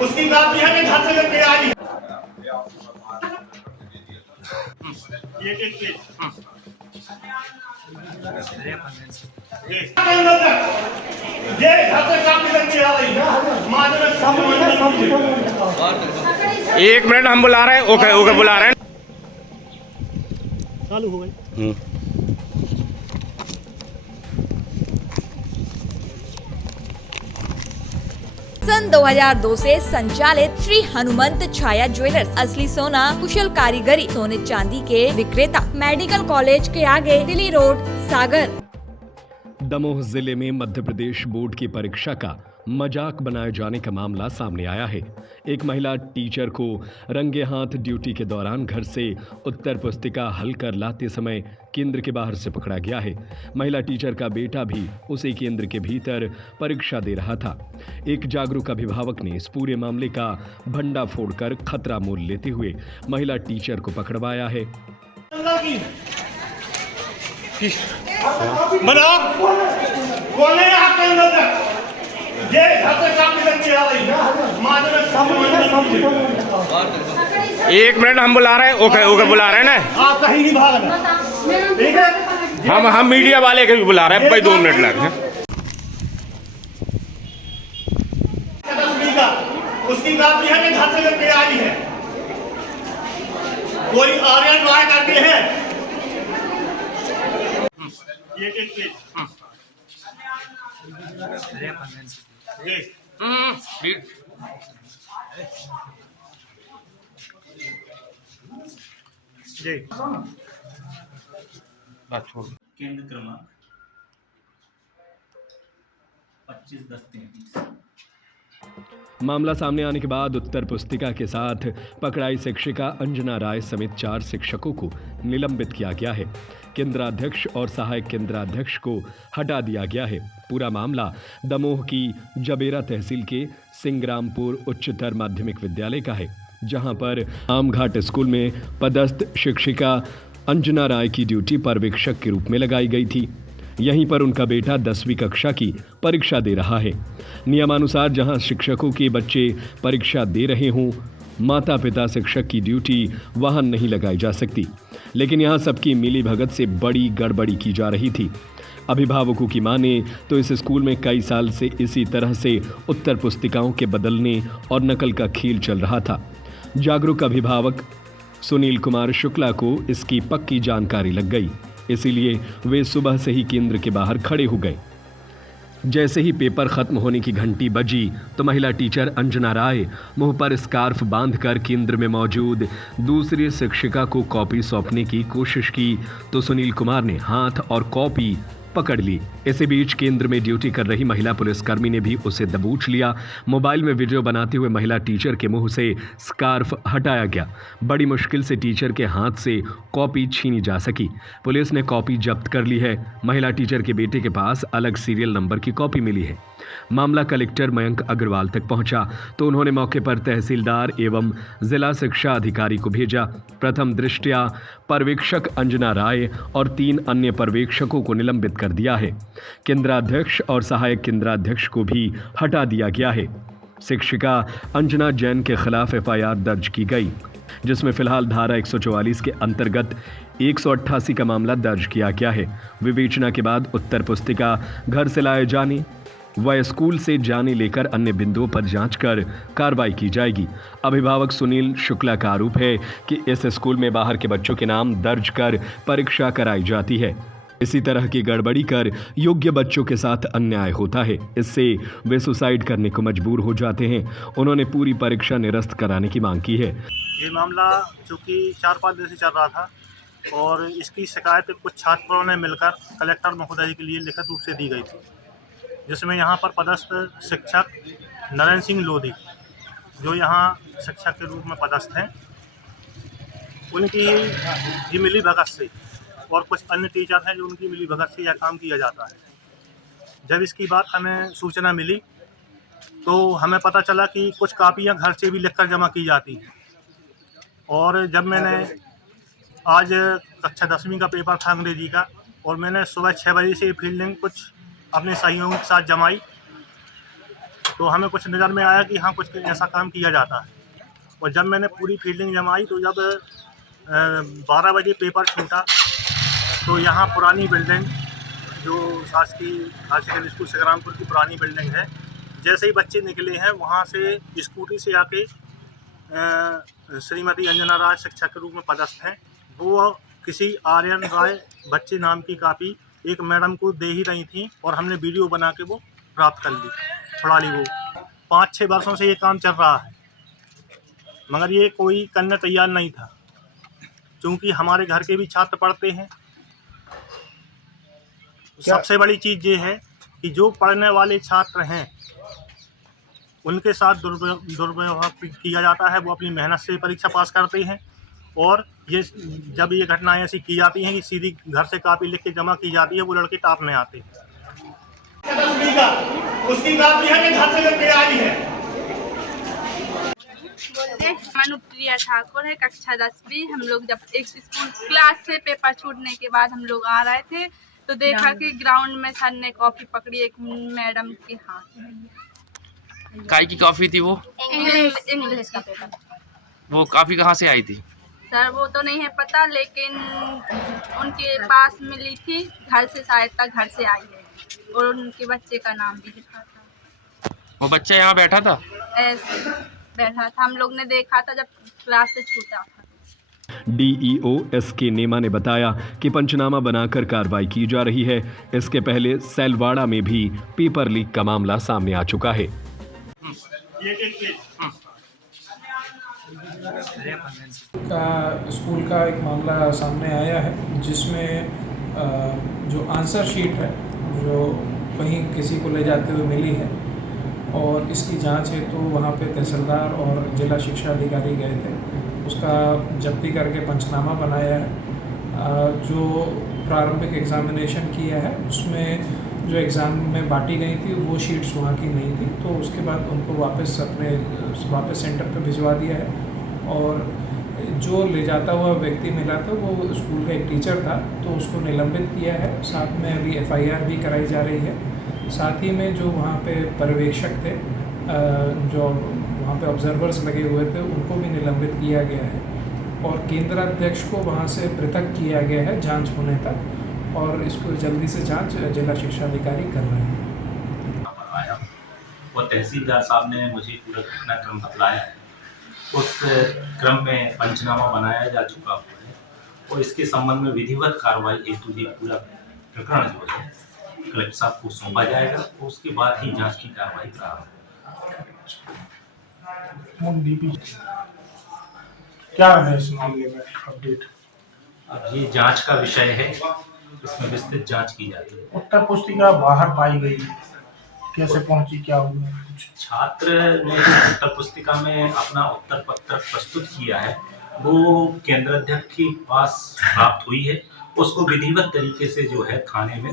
उसकी काफी है कि घर से लेके आई ये घर से काफी लेके आ रही एक मिनट हम बुला रहे हैं। ओके ओके बुला रहे हैं। चालू हो गई। सन 2002 से संचालित श्री हनुमंत छाया ज्वेलर्स असली सोना कुशल कारीगरी सोने चांदी के विक्रेता मेडिकल कॉलेज के आगे दिल्ली रोड सागर। दमोह जिले में मध्य प्रदेश बोर्ड की परीक्षा का मजाक बनाए जाने का मामला सामने आया है। एक महिला टीचर को रंगे हाथ ड्यूटी के दौरान घर से उत्तर पुस्तिका हल कर लाते समय केंद्र के बाहर से पकड़ा गया है। महिला टीचर का बेटा भी उसी केंद्र के भीतर परीक्षा दे रहा था। एक जागरूक अभिभावक ने इस पूरे मामले का भंडा फोड़कर खतरा मोल लेते हुए महिला टीचर को पकड़वाया है। एक मिनट हम बुला रहे हैं। ओके ओके बुला रहे हैं ना। आप कहीं नहीं भागना, ठीक है? हम मीडिया वाले के भी बुला रहे हैं भाई। 2 मिनट लग हैं। उसकी काफी है कि घर से लेके आई है। कोई आर्यन ट्राई करती है ये बात छोड़। केंद्र क्रमांक 25/10/33। मामला सामने आने के बाद उत्तर पुस्तिका के साथ पकड़ाई शिक्षिका अंजना राय समेत 4 शिक्षकों को निलंबित किया गया है। केंद्राध्यक्ष और सहायक केंद्राध्यक्ष को हटा दिया गया है। पूरा मामला दमोह की जबेरा तहसील के सिंग्रामपुर उच्चतर माध्यमिक विद्यालय का है, जहां पर आमघाट स्कूल में पदस्थ शिक्षिका अंजना राय की ड्यूटी पर्यवेक्षक के रूप में लगाई गई थी। यहीं पर उनका बेटा 10वीं कक्षा की परीक्षा दे रहा है। नियमानुसार जहां शिक्षकों के बच्चे परीक्षा दे रहे हों, माता पिता शिक्षक की ड्यूटी वहां नहीं लगाई जा सकती, लेकिन यहां सबकी मिली भगत से बड़ी गड़बड़ी की जा रही थी। अभिभावकों की माने तो इस स्कूल में कई साल से इसी तरह से उत्तर पुस्तिकाओं के बदलने और नकल का खेल चल रहा था। जागरूक अभिभावक सुनील कुमार शुक्ला को इसकी पक्की जानकारी लग गई, इसीलिए वे सुबह से ही केंद्र के बाहर खड़े हो गए। जैसे ही पेपर खत्म होने की घंटी बजी तो महिला टीचर अंजना राय मुंह पर स्कार्फ बांधकर केंद्र में मौजूद दूसरी शिक्षिका को कॉपी सौंपने की कोशिश की तो सुनील कुमार ने हाथ और कॉपी पकड़ ली। इसी बीच केंद्र में ड्यूटी कर रही महिला पुलिसकर्मी ने भी उसे दबोच लिया। मोबाइल में वीडियो बनाते हुए महिला टीचर के मुंह से स्कार्फ हटाया गया। बड़ी मुश्किल से टीचर के हाथ से कॉपी छीनी जा सकी। पुलिस ने कॉपी जब्त कर ली है। महिला टीचर के बेटे के पास अलग सीरियल नंबर की कॉपी मिली है। मामला कलेक्टर मयंक अग्रवाल तक पहुंचा तो उन्होंने मौके पर तहसीलदार एवं जिला शिक्षा अधिकारी को भेजा। प्रथम दृष्टया पर्यवेक्षक अंजना राय और 3 अन्य पर्यवेक्षकों को निलंबित कर दिया है। केंद्राध्यक्ष और सहायक केंद्राध्यक्ष को भी हटा दिया गया है। शिक्षिका अंजना जैन के खिलाफ FIR दर्ज की गई, जिसमें फिलहाल धारा 144 के अंतर्गत 188 का मामला दर्ज किया गया है। विवेचना के बाद उत्तर पुस्तिका घर से लाए जाने व स्कूल से जाने लेकर अन्य बिंदुओं पर जांच कर कार्रवाई की जाएगी। अभिभावक सुनील शुक्ला का आरोप है कि इस स्कूल में बाहर के बच्चों के नाम दर्ज कर परीक्षा कराई जाती है। इसी तरह की गड़बड़ी कर योग्य बच्चों के साथ अन्याय होता है। इससे वे सुसाइड करने को मजबूर हो जाते हैं। उन्होंने पूरी परीक्षा निरस्त कराने की मांग की है। ये मामला चूँकि 4-5 दिन से चल रहा था और इसकी शिकायत कुछ छात्रों ने मिलकर कलेक्टर महोदय के लिए लिखित रूप से दी गई थी, जिसमें यहाँ पर पदस्थ शिक्षक नरेंद्र सिंह लोधी, जो यहाँ शिक्षक के रूप में पदस्थ हैं, उनकी ही मिली भगत से और कुछ अन्य टीचर हैं जो उनकी मिली भगत से यह काम किया जाता है। जब इसकी बात हमें सूचना मिली तो हमें पता चला कि कुछ कापियाँ घर से भी लिखकर जमा की जाती हैं। और जब मैंने आज कक्षा 10वीं का पेपर था अंग्रेजी का, और मैंने सुबह 6 बजे से फील्डिंग कुछ अपने सहयोगियों के साथ जमाई, तो हमें कुछ नज़र में आया कि हाँ कुछ ऐसा काम किया जाता है। और जब मैंने पूरी फील्डिंग जमाई तो जब 12 बजे पेपर छूटा तो यहाँ पुरानी बिल्डिंग जो शासकीय हायर सेकेंडरी स्कूल संग्रामपुर की पुरानी बिल्डिंग है, जैसे ही बच्चे निकले हैं वहाँ से स्कूटी से आके श्रीमती अंजना राय शिक्षक के रूप में पदस्थ हैं, वो किसी आर्यन राय बच्चे नाम की कापी एक मैडम को दे ही रही थी और हमने वीडियो बना के वो प्राप्त कर ली, छुड़ा ली। वो 5-6 वर्षों से ये काम चल रहा है, मगर ये कोई करने तैयार नहीं था, क्योंकि हमारे घर के भी छात्र पढ़ते हैं। सबसे बड़ी चीज़ ये है कि जो पढ़ने वाले छात्र हैं उनके साथ दुर्व्यवहार किया जाता है। वो अपनी मेहनत से परीक्षा पास करते हैं और ये जब ये घटनाएं ऐसी की जाती हैं कि सीधी घर से कापी लिख के जमा की जाती है, वो लड़के टॉप आते हैं। उसकी कापी है कि घर से करके आई है। मनुप्रिया ठाकुर है, कक्षा 10वीं। हम लोग जब एक स्कूल क्लास से पेपर छूटने के बाद हम लोग आ रहे थे तो देखा कि ग्राउंड में सर ने कॉपी पकड़ी एक मैडम के हाथ में। काय की कॉफी थी वो? इंग्लिश का पेपर। वो कॉफी कहाँ से आई थी? सर वो तो नहीं है पता, लेकिन उनके पास मिली थी घर से, शायद तक घर से आई है और उनके बच्चे का नाम भी लिखा था। वो बच्चा यहाँ बैठा था? ऐसे बैठा था, हम लोग ने देखा था जब क्लास से छूटा था। डीईओ एसके नेमा ने बताया कि पंचनामा बनाकर कार्रवाई की जा रही है। इसके पहले सैलवाड़ा में भी पेपर लीक का मामला सामने आ चुका है। स्कूल का एक मामला सामने आया है जिसमें जो आंसर शीट है जो कहीं किसी को ले जाते हुए मिली है और इसकी जांच है तो वहाँ पे तहसीलदार और जिला शिक्षा अधिकारी गए थे, उसका जब्ती करके पंचनामा बनाया है। जो प्रारंभिक एग्जामिनेशन किया है उसमें जो एग्ज़ाम में बांटी गई थी वो शीट्स वहाँ की नहीं थी, तो उसके बाद उनको वापस सेंटर पे भिजवा दिया है। और जो ले जाता हुआ व्यक्ति मिला था वो स्कूल का एक टीचर था, तो उसको निलंबित किया है। साथ में अभी FIR भी कराई जा रही है। साथ ही में जो वहाँ पे पर्यवेक्षक थे, जो वहाँ पे ऑब्जर्वर्स लगे हुए थे, उनको भी निलंबित किया गया है और केंद्राध्यक्ष को वहाँ से पृथक किया गया है जांच होने तक, और इसको जल्दी से जांच जिला शिक्षा अधिकारी कर रहे हैं। और तहसीलदार साहब ने मुझे पूरा घटनाक्रम बतलाया है, उस क्रम में पंचनामा बनाया जा चुका हुआ है और इसके संबंध में विधिवत कार्रवाई हेतु ये पूरा प्रकरण जो है कलेक्टर साहब को सौंपा जाएगा और उसके बाद ही जांच की कार्रवाई प्रारंभ होगी। क्या है इस मामले में अपडेट? अब ये जांच का विषय है, इसमें विस्तृत जांच की जाती है। उत्तर पुस्तिका बाहर पाई गई, कैसे पहुंची, क्या हुआ? छात्र ने जो उत्तर पुस्तिका में अपना उत्तर पत्र प्रस्तुत किया है वो केंद्र अध्यक्ष के पास प्राप्त हुई है, उसको विधिवत तरीके से जो है थाने में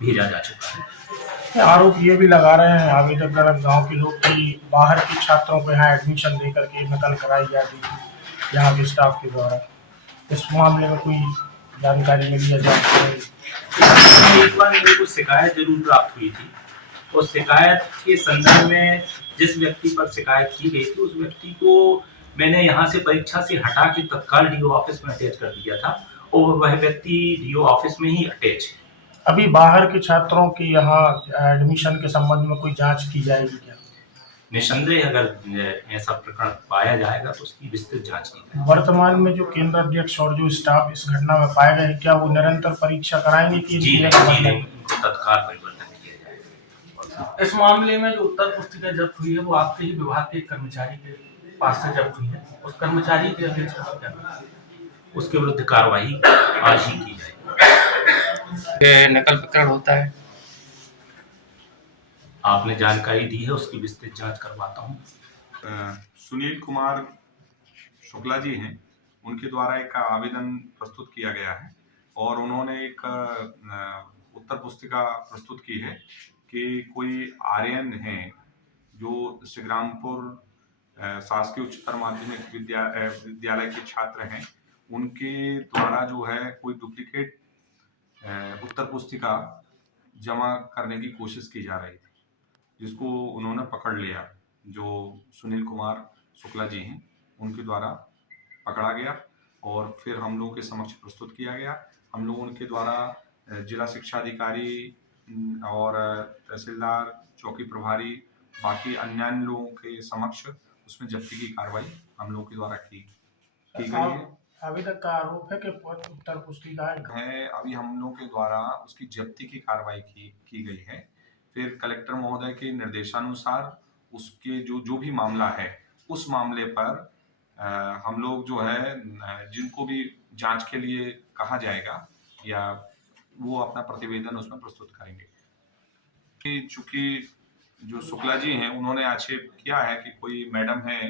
भेजा जा चुका है। आरोप ये भी लगा रहे हैं आवेदक गांव के लोग कि बाहर के छात्रों को यहाँ एडमिशन दे करके नकल कराई जाती है यहाँ के स्टाफ के द्वारा। इस मामले में कोई जानकारी मिली है? एक बार मेरे को शिकायत जरूर प्राप्त हुई थी और शिकायत के संदर्भ में जिस व्यक्ति पर शिकायत की गई थी उस व्यक्ति को मैंने यहाँ से परीक्षा से हटा के तत्काल DO ऑफिस में अटैच कर दिया था और वह व्यक्ति DO ऑफिस में ही अटैच है। अभी बाहर के छात्रों की यहाँ एडमिशन के संबंध में कोई जांच की जाएगी क्या? निसंदेह अगर ऐसा प्रकरण पाया जाएगा तो उसकी विस्तृत जांच की जाएगी। वर्तमान में जो केंद्र अध्यक्ष और जो स्टाफ इस घटना में पाए गए, क्या वो निरंतर परीक्षा कराएंगे कि तत्काल परिवर्तन किया जाएगा? इस मामले में जो उत्तर पुस्तिका जब्त हुई है वो आपके ही विभाग के कर्मचारी के पास से जब्त हुई है, उस कर्मचारी के उसके विरुद्ध कार्रवाई आज ही की जाएगी। नकल प्रकरण होता है, आपने जानकारी दी है, उसकी विस्तृत जांच करवाता हूँ। सुनील कुमार शुक्ला जी हैं, उनके द्वारा एक आवेदन प्रस्तुत किया गया है और उन्होंने एक उत्तर पुस्तिका प्रस्तुत की है कि कोई आर्यन हैं जो श्रीरामपुर शासकीय उच्चतर माध्यमिक विद्यालय के छात्र हैं, उनके द्वारा जो है कोई डुप्लीकेट उत्तर पुस्तिका जमा करने की कोशिश की जा रही थी। जिसको उन्होंने पकड़ लिया, जो सुनील कुमार शुक्ला जी हैं, उनके द्वारा पकड़ा गया और फिर हम लोगों के समक्ष प्रस्तुत किया गया। हम लोग उनके द्वारा जिला शिक्षा अधिकारी और तहसीलदार, चौकी प्रभारी, बाकी अन्य लोगों के समक्ष उसमें जब्ती की कार्रवाई हम लोगों के द्वारा की गई है। अभी तक का आरोप है कि उत्तर पुस्तिका है, अभी हम लोगों के द्वारा उसकी जब्ती की कार्रवाई की गई है। फिर कलेक्टर महोदय के निर्देशानुसार उसके जो भी मामला है, उस मामले पर हम लोग जो है जिनको भी जांच के लिए कहा जाएगा या वो अपना प्रतिवेदन उसमें प्रस्तुत करेंगे। चूंकि जो शुक्ला जी हैं, उन्होंने आक्षेप किया है कि कोई मैडम है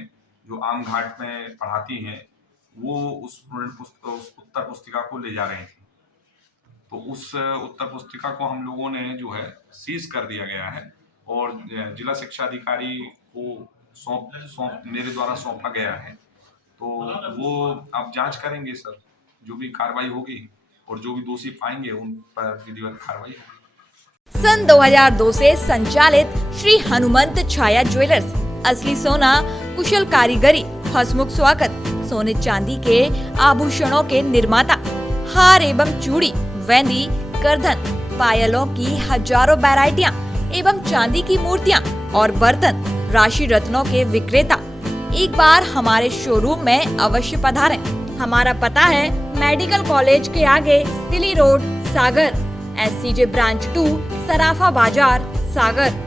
जो आम घाट में पढ़ाती हैं, वो उस उत्तर पुस्तिका को ले जा रही थी, तो उस उत्तर पुस्तिका को हम लोगों ने जो है सीज कर दिया गया है और जिला शिक्षा अधिकारी को मेरे द्वारा सौंपा गया है। तो वो अब जांच करेंगे सर, जो भी कार्रवाई होगी और जो भी दोषी पाएंगे उन पर विधिवत कार्रवाई होगी। सन 2002 से संचालित श्री हनुमंत छाया ज्वेलर्स असली सोना, कुशल कारीगरी, हंसमुख स्वागत, सोने चांदी के आभूषणों के निर्माता, हार एवं चूड़ी, वेंदी, करधन, पायलों की हजारों वैरायटियां एवं चांदी की मूर्तियां और बर्तन, राशि रत्नों के विक्रेता। एक बार हमारे शोरूम में अवश्य पधारें। हमारा पता है मेडिकल कॉलेज के आगे, दिल्ली रोड, सागर, SCJ ब्रांच 2, सराफा बाजार, सागर।